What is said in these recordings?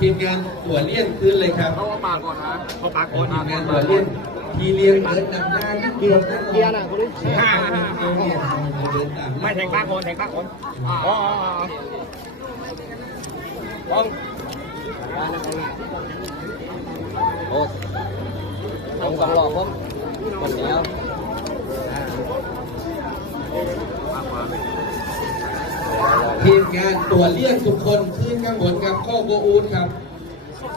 ทีมงานตัวเลี่ยนขึ้นเลยครับต้องปากก่อนนะเขาปากก่อนทีมงานตัวเลี่ยนทีเลี้ยงเดินนำหน้าที่เกียร์นะเกียร์น่ะคุณลุงไม่แทงปากก่อนแทงปากก่อนอ๋อต้องโอ้ต้องต้องรอผมผมเดียว ทีมงานตัวเลี่ยนทุกคนขึ้นข้างบนกับข้อโกอูดครับ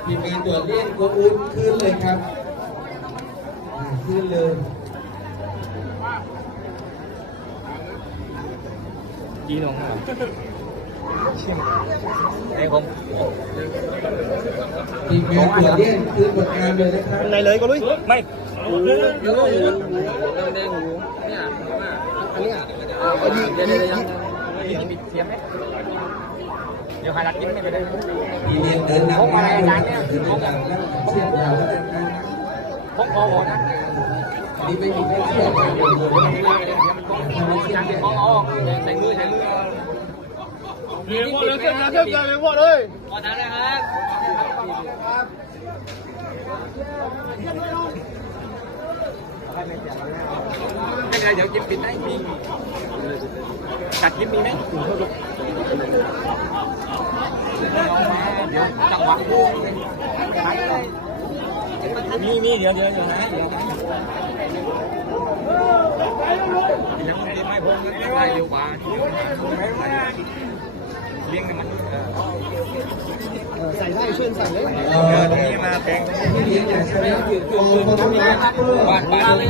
ทีมงานตัวเลี่ยนโกอูดขึ้นเลยครับอ่าขึ้นเลยจีนงครับไอ้ผมทีมงานตัวเลี่ยนขึ้นบนงานเลยนะครับไหนเลยก็ลุยไม่หูเรื่องเรื่องแดงหูเนี่ยอันนี้อะเดี๋ยวเดี๋ยวเดี๋ยวเดี๋ยวมีเสียงไหมเดี๋ยวใครรักกินไม่ไปได้ทีเลี้ยงเดินนำหน้าเดินนำแล้วเสียบยาวแล้วกันนะพกคอหัวนะ นี่ไม่มีแค่เสียบอย่างเดียวเลยจังเดี๋ยวเขาเอาใส่มือใส่มือเลี้ยงหมดเล ยเส้นนะเส้นเลยเลี้ยงหมดเลยขอทานนะครับไม่เป็นไรเดี๋ยวกินปิดได้มีจัดกินมีไหมเดี๋ยวจังหวะมีมีเดี๋ยวเดี๋ยวเดี๋ยวนะเดี๋ยวยังไม่พ้นไม่อยู่กว่าเลี้ยงมันใส่ได้ช่วยใส่เลยเออตรงนี้มาแทงที่เลี้ยงอย่างแสดงอยู่ตัวคนทำงานเพื่อบ้านบ้านเลย